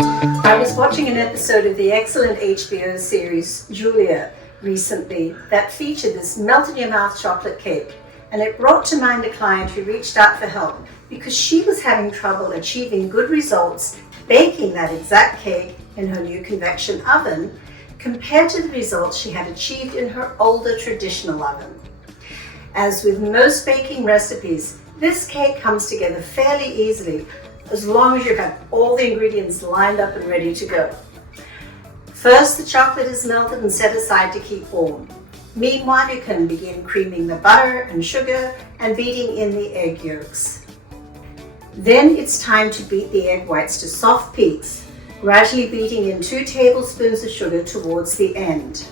I was watching an episode of the excellent HBO series Julia recently that featured this melt-in-your-mouth chocolate cake, and it brought to mind a client who reached out for help because she was having trouble achieving good results baking that exact cake in her new convection oven compared to the results she had achieved in her older traditional oven. As with most baking recipes, this cake comes together fairly easily as long as you have all the ingredients lined up and ready to go. First, the chocolate is melted and set aside to keep warm. Meanwhile, you can begin creaming the butter and sugar and beating in the egg yolks. Then it's time to beat the egg whites to soft peaks, gradually beating in 2 tablespoons of sugar towards the end.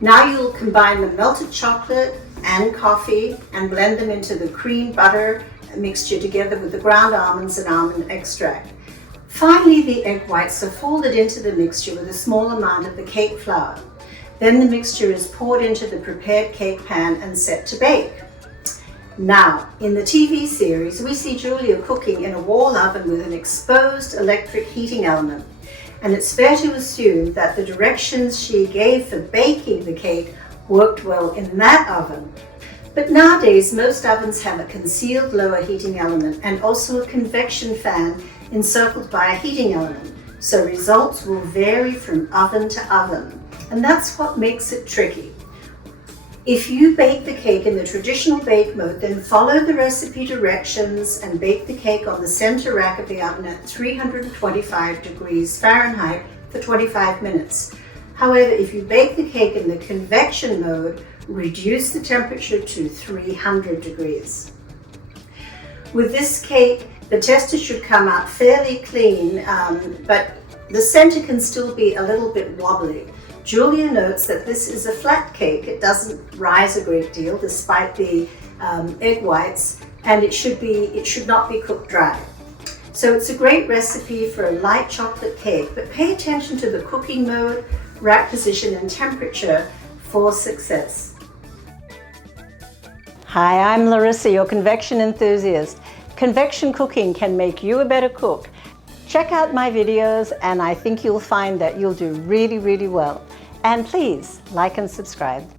Now you'll combine the melted chocolate and coffee and blend them into the cream butter mixture together with the ground almonds and almond extract. Finally, the egg whites are folded into the mixture with a small amount of the cake flour. Then the mixture is poured into the prepared cake pan and set to bake. Now, in the TV series, we see Julia cooking in a wall oven with an exposed electric heating element. And it's fair to assume that the directions she gave for baking the cake worked well in that oven. But nowadays, most ovens have a concealed lower heating element and also a convection fan encircled by a heating element. So results will vary from oven to oven. And that's what makes it tricky. If you bake the cake in the traditional bake mode, then follow the recipe directions and bake the cake on the center rack of the oven at 325 degrees Fahrenheit for 25 minutes. However, if you bake the cake in the convection mode, reduce the temperature to 300 degrees. With this cake, the tester should come out fairly clean, but the center can still be a little bit wobbly. Julia notes that this is a flat cake. It doesn't rise a great deal despite the egg whites, and it should not be cooked dry. So it's a great recipe for a light chocolate cake, but pay attention to the cooking mode, rack position, and temperature for success. Hi, I'm Larissa, your convection enthusiast. Convection cooking can make you a better cook. Check out my videos and I think you'll find that you'll do really, really well. And please like and subscribe.